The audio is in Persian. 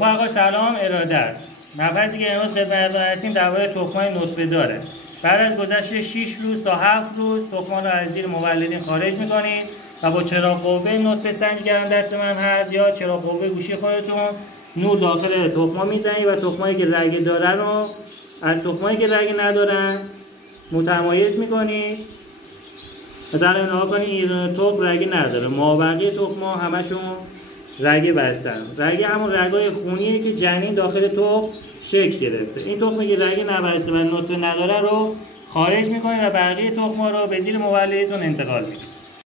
رفقا سلام ارادت. مبحثی که امروز خدمتتون هستیم درباره تخم‌های نطفه داره. بعد از گذشت 6 روز تا 7 روز تخم‌ها رو از زیر مولدین خارج می‌کنید و با چراغ قوه نطفه سنجگرم دست من هست یا چراغ قوه گوشی خودتون نور داخل تخم‌ها میزنید و تخم‌هایی که رگ دارن رو از تخم‌هایی که رگ ندارن متمایز می‌کنید. مثلا نگاه کنید این تخم رگ نداره، مابقی تخم‌ها همشون رگ بستن. رگ همون رگای خونیه که جنین داخل تخم شکل گرفته. این تخمی که رگ نبسته و نطفه نداره رو خارج می‌کنید و بقیه تخم‌ها رو به زیر مولدتون انتقال میدید.